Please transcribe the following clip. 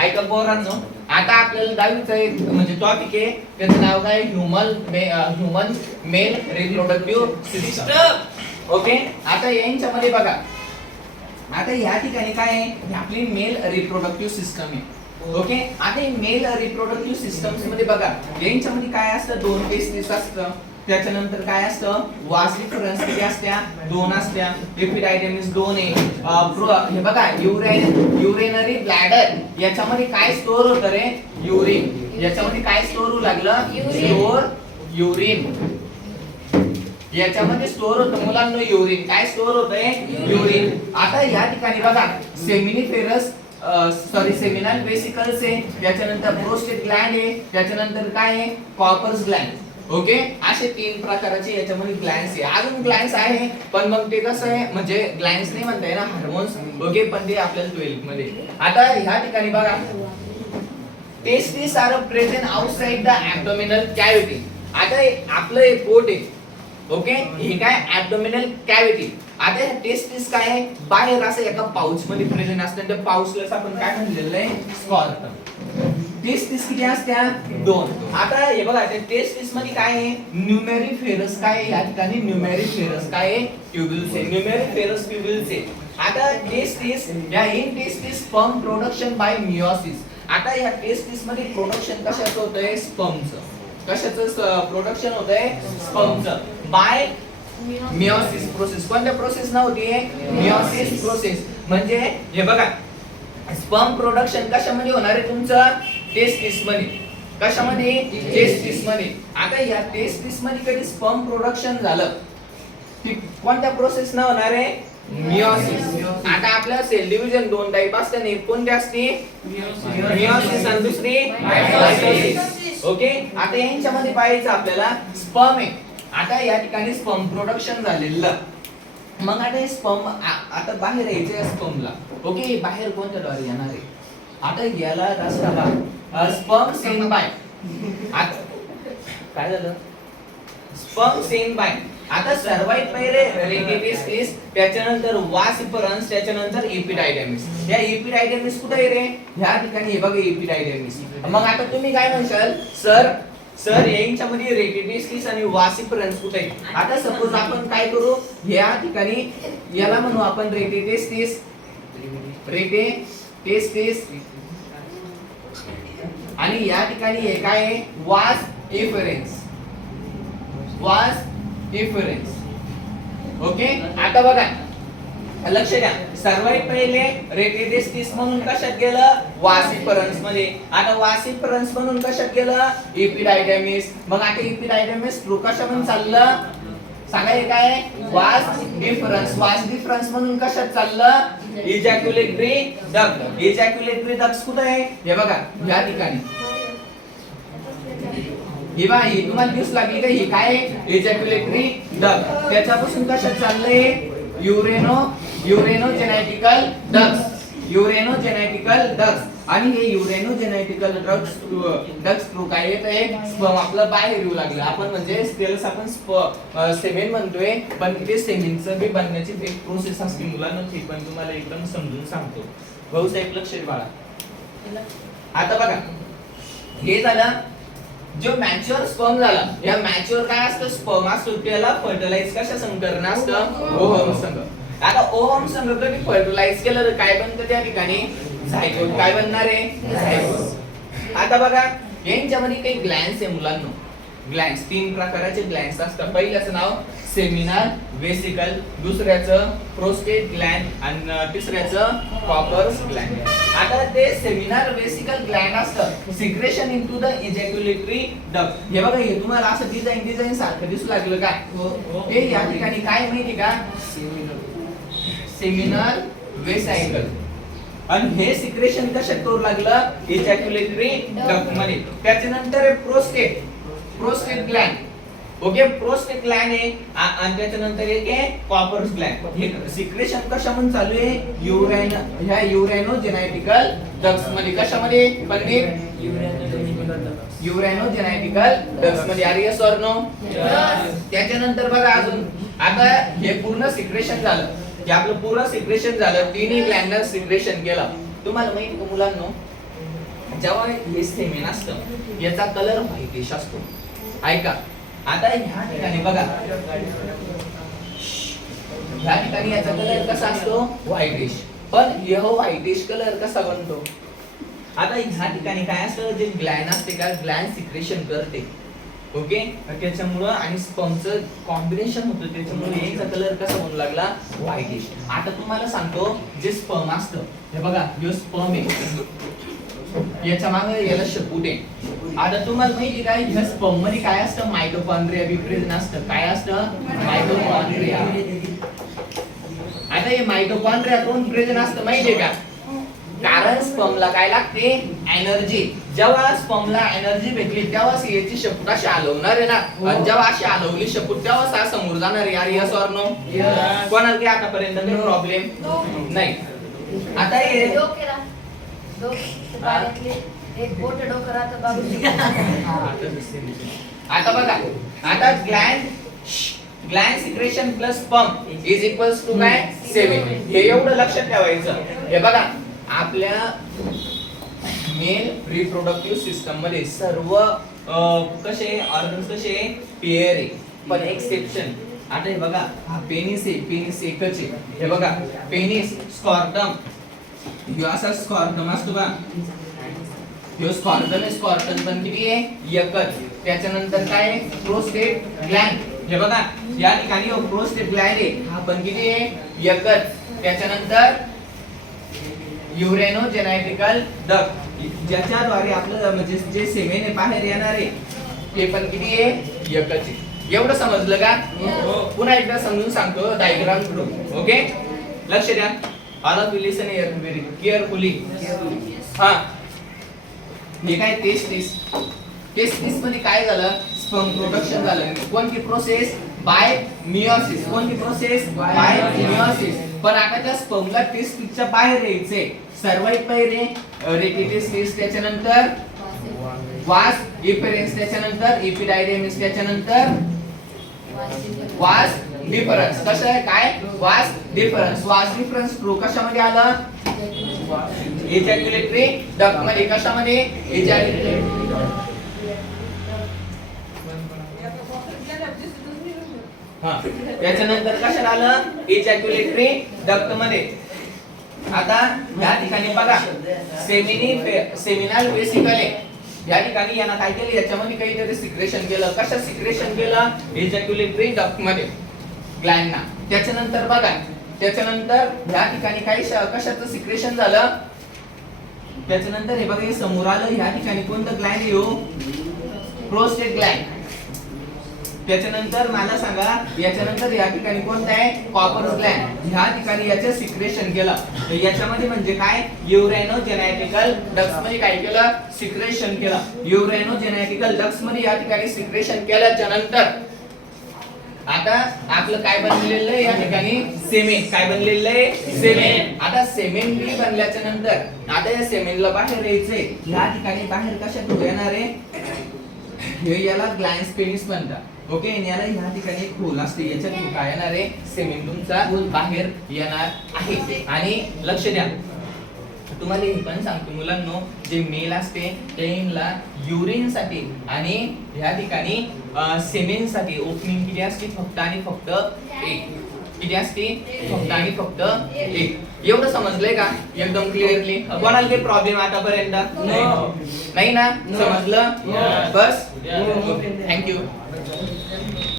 ऐका पोरांनो, आता आपल्याला 10वीचा एक म्हणजे टॉपिक आहे, त्याचं नाव काय? Human male reproductive system. Okay, आता यांच्यामध्ये बघा, आता या ठिकाणी काय आहे? ही आपली मेल रिप्रोडक्टिव्ह सिस्टम आहे. ओके, आता मेल रिप्रोडक्टिव्ह सिस्टम्स मध्ये बघा, यांच्यामध्ये काय असतं? 2 टेस्टिस असतं. त्याच्यानंतर काय असतं? वास डिफरन्स किती असत्या? 2 असत्या. एपिडायडमिस 2 आहे. हे बघा, युरिनरी ब्लॅडर, याच्यामध्ये काय स्टोअर होतं रे? युरिन. याच्यामध्ये काय स्टोअर होऊ लागलं? Store urine. याच्यामध्ये स्टोअर होतं मुलांना युरिन. काय स्टोअर होतंय? युरिन. आता या ठिकाणी बघा, सेमिनिफेरस सेमिनल वेसिकल्स आहे, त्याच्यानंतर प्रोस्टेट ग्लँड आहे, त्याच्यानंतर काय आहे? Cowper's Gland. ओके, असे 3 प्रकारचे याच्यामध्ये ग्लँड्स आहे. अजून ग्लँड्स आहे, पण मग ते कसं आहे, म्हणजे ग्लँड्स नाही म्हणता येणार, हार्मोन्स. ओके, पण ते आपल्याला 12th मध्ये. आता ह्या ठिकाणी बघा, testis are present outside the abdominal cavity. आता आपलं हे पोट आहे. ओके, हे काय? Abdominal cavity. आता हे टेस्टिस काय आहे? बाहेर असं एका पाउच मध्ये प्रेझेंट असतं. त्या पाउचला आपण काय म्हणलेलं आहे? स्कॉर्टम. टेस्टिस किती असत्या? 2. आता हे बघा, त्या टेस्टिस मध्ये काय आहे? न्यूमेरिफेरस काय आहे? या ठिकाणी न्यूमेरिफेरस काय आहे? ट्यूब्युल्स आहे. न्यूमेरिफेरस ट्यूब्युल्स आहे. आता टेस्टिस, या in testis sperm production by meiosis. आता या टेस्टिस मध्ये प्रोडक्शन कशाचं होतंय? स्पर्मचं. कशाचं प्रोडक्शन होतंय? स्पर्मचं. By meiosis process. कोणत्या प्रोसेस ना होती? Meiosis process. म्हणजे हे बघा, स्पर्म प्रोडक्शन कशामध्ये होणार आहे तुमचं? टेस्टिस मध्ये. कशामध्ये? टेस्टिस मध्ये. आता या टेस्टिस मध्ये कधी स्पर्म प्रोडक्शन झालं, ती कोणत्या प्रोसेस ना होणार आहे? मियोसिस. आता आपल्या सेल डिव्हिजन 2 टाइप असतात. एक कोणती असते? मियोसिस आणि दुसरी मायटोसिस. ओके, आता यांच्यामध्ये पाहायचं आपल्याला स्पर्म आहे. आता या ठिकाणी स्पर्म प्रोडक्शन झालेलं. मग आता हे स्पर्म आता बाहेर यायचे स्पर्मला. ओके, बाहेर कोणत्या द्वारे येणार आहे? आता याला रस्ता बघा, स्पर्म सेन बाय. आता काय झालं? स्पर्म सेन बाय. आता सर्वात पहिले रेटिटिस, त्याच्यानंतर वासिफरन्स, त्याच्यानंतर एपिडायडमिस. या एपिडायडमिस कुठे आहे रे? ह्या ठिकाणी हे बघा, एपिडायडमिस. मग आता तुम्ही काय म्हणशाल? सर यांच्यामध्ये रेटिटिस आणि वासिफरन्स कुठे आहे? आता सपोज आपण काय करू, ह्या ठिकाणी याला म्हणू आपण रेटिटिस, आणि या ठिकाणी हे काय आहे? वास इफरेन्स. ओके, आता बघा, लक्ष द्या, सर्वात पहिले रेटिटिस म्हणून कशात गेलं? वासिफरन्स मध्ये. आता वासिफरन्स म्हणून कशात गेलं? एपिडायडमिस. मग आता एपिडायडमिस थ्रू कशामध्ये चाललं? सांगा, हे काय? वास डिफरन्स म्हणून कशात चाललं? Ejaculatory duct. इजॅक्युलेटरी डक्ट कुठे आहे? हे बघा, या ठिकाणी. ही बा, ही तुम्हाला दिसू लागली का? ही काय? Ejaculatory duct. त्याच्यापासून कशात चाललंय? युरेनोजेनेटिकल डक्ट्स. आणि हे युरेनोजेनेटिकल डक्ट्स थ्रू काय येत आहे? स्पर्म आपलं बाहेर येऊ लागलं. आपण म्हणजे त्याला आपण सेमेन म्हणतोय, पण ते सेमेनचं बी बनण्याची एक प्रोसेस असते मुलांना. ती पण तुम्हाला एकदम समजून सांगतो. भाऊसाहेब लक्ष द्या बाळा. आता बघा, हे झालं जो मॅच्युअर स्पर्म झाला. या मॅच्युअर काय असतं? स्पर्म असतो, त्याला फर्टिलाइज कशा संग करणं असतं? ओव्हम संग. आता ओव्हम संग कधी फर्टिलाइज केलं तर काय बनतं त्या ठिकाणी? झायगोट. काय बनणार आहे? झायगोट. आता बघा, यांच्यामध्ये काही ग्लँड्स आहे मुलांना. ग्लँड्स 3 प्रकारचे ग्लँड्स असतात. पहिल्याचं नाव सेमिनल वेसिकल, दुसऱ्याचं प्रोस्टेट ग्लँड आणि तिसऱ्याचं कॉपर्स ग्लँड. आता ते सेमिनल वेसिकल ग्लँड असतं, secretion into the ejaculatory duct. हे बघा, हे तुम्हाला असं डिझाईन सारखं दिसू लागलं का? हे या ठिकाणी काय माहिती का? Seminal vesicle. आणि हे सिक्रेशन कशात करू लागलं? इजॅक्युलेटरी डक्ट मध्ये. त्याच्यानंतर prostate Gland. Okay, prostate Gland आहे. आणि त्याच्यानंतर एक आहे कॉपर्स ग्लँड. हे सिक्रेशन कशामध्ये चालू आहे? ह्या युरेनोजेनेटिकल डक्ट्स मध्ये. कशामध्ये? पंडित? युरेनोजेनेटिकल डक्ट्स मध्ये. Are yes or no? त्याच्यानंतर बघा, अजून आता हे पूर्ण सिक्रेशन झालं. हे आपलं पूर्ण सिक्रेशन झालं. 3 ग्लँडनं सिक्रेशन केलं. तुम्हाला माहिती का मुलांनो, जेव्हा हे सेमेन असतं याचा कलर व्हाईटिश असतो. ऐका आता ह्या ठिकाणी बघा, ह्या ठिकाणी याचा कलर कसा असतो व्हाईटिश. पण हा व्हाईटिश कलर कसा बनतो? आता ह्या ठिकाणी काय असतं, जे ग्लॅन असते का, ग्लॅन सिक्रेशन करते. ओके, त्याच्यामुळं आणि स्पर्मचं कॉम्बिनेशन होतं, त्याच्यामुळे याचा कलर कसा बनू लागला व्हाईटिश. आता तुम्हाला सांगतो, जे स्पर्म असतं हे बघा, हे स्पर्म आहे, याच्या मागे याला शेपूट आहे. आता तुम्हाला माहिती काय, ह्या स्पर्म मध्ये काय असतं, मायटोकॉन्ड्रिया प्रेझेंट असतं. काय असतं? मायटोकॉन्ड्रिया. आता हे मायटोकॉन्ड्रिया कोण प्रेझेंट असतं माहितीये का? कारण स्पर्मला काय लागते? एनर्जी. जेव्हा स्पर्मला एनर्जी भेटली तेव्हाच याची शेपूट अशी हलवणार आहे ना, आणि जेव्हा अशी हलवली शेपूट तेव्हाच हा समोर जाणार आहे. यार यस ऑर नो? कोणाला काही आतापर्यंत काही प्रॉब्लेम नाही? आता हे आता बघा, आता gland secretion plus sperm is equals to काय? सेमेन. हे एवढं लक्षात ठेवायचं. हे बघा, आपल्या मेल रिप्रोडक्टिव्ह सिस्टम मध्ये सर्व कसे ऑर्गन्स कसे पेअर आहे, पण एक्सेप्शन. आता हे बघा, हा पेनिस आहे, पेनिस एकच आहे. हे बघा, पेनिस, स्कॉर्टम, ह्यो असा स्कॉर्टम असतो का, ह्यो स्कॉर्टम आहे. स्कॉर्टम पण किती आहे? एकच. त्याच्यानंतर काय? प्रोस्टेट ग्लॅंड. हे बघा, या ठिकाणी प्रोस्टेट ग्लॅंड आहे, हा पण किती आहे? एकच. त्याच्यानंतर युरेनोजेनेटिकल डक्ट, ज्याच्याद्वारे आपलं म्हणजे जे सेमेन आहे बाहेर येणार आहे, ते पण किती आहे? एकच आहे. एवढं समजलं का? पुन्हा एकदा समजून सांगतो डायग्राम थ्रू. ओके, लक्ष द्या. All of you listen very carefully. हा, हे काय? टेस्टिस मध्ये काय झालं? स्पर्म प्रोडक्शन झालं. कोणती प्रोसेस? Bye meiosis. कोणती प्रोसेस? Bye meiosis. पण आता त्या स्पर्मला टेस्टिसच्या बाहेर यायचे. सर्वाइव्ह पहिले रेटिटिस, त्याच्यानंतर वास डिफरन्स, त्याच्यानंतर एपिडायडेमिस, त्याच्यानंतर वास डिफरन्स. कसं आहे? काय? वास डिफरन्स. वास डिफरन्स फ्लो कशामध्ये आलं? एजॅक्युलेटरी डक्ट मध्ये. कशामध्ये? एजॅक्युलेटरी. हा, त्याच्यानंतर कशाला आलं? एजॅक्युलेटरी डक्ट मध्ये. आता या ठिकाणी बघा, सेमिनल वेसिकल आहे. या ठिकाणी यानं काय केलं? याच्यामध्ये काहीतरी सिक्रेशन केलं. कशा सिक्रेशन केलं? एजॅक्युलेटरी डक्ट मध्ये, ग्लॅंडना. त्याच्यानंतर बघा, त्याच्यानंतर या ठिकाणी काही कशाचं सिक्रेशन झालं? त्याच्यानंतर हे बघा, हे समोर आलं. या ठिकाणी कोणतं ग्लॅंड आहे? प्रोस्टेट ग्लॅंड. त्याच्यानंतर मला सांगा, याच्यानंतर या ठिकाणी कोणतं आहे? कॉपर्स ग्लॅंड. ह्या ठिकाणी याचे सिक्रेशन केलं. तर याच्यामध्ये म्हणजे काय? युरेनोजेनेटिकल डक्ट्स मध्ये काय केलं? सिक्रेशन केलं. युरेनोजेनेटिकल डक्ट्स मध्ये या ठिकाणी सिक्रेशन केल्याच्या नंतर आता आपलं काय बनलेलं आहे? या ठिकाणी सेमेन. काय बनलेलं आहे? सेमेन. आता सेमेन बी बनल्याच्या नंतर आता या सेमेनला बाहेर यायचंय. या ठिकाणी बाहेर कशात येणार आहे? हे याला ग्लॅन्स पेनिस म्हणतात. ओके, याला ह्या ठिकाणी एक होल असते, याच्यात काय येणार आहे? सेमेन तुमचा बाहेर येणार आहे. आणि लक्ष द्या, तुम्हाला हे पण सांगतो मुलांनो, जे मेल असते त्यांना युरिन साठी आणि ह्या ठिकाणी सेमेन साठी ओपनिंग किती असते? फक्त आणि फक्त एक. किती असते? फक्त आणि फक्त एक. एवढं समजलंय का? एकदम क्लिअरली. कोणाला काही प्रॉब्लेम आतापर्यंत नाही ना? समजलं? बस, थँक्यू.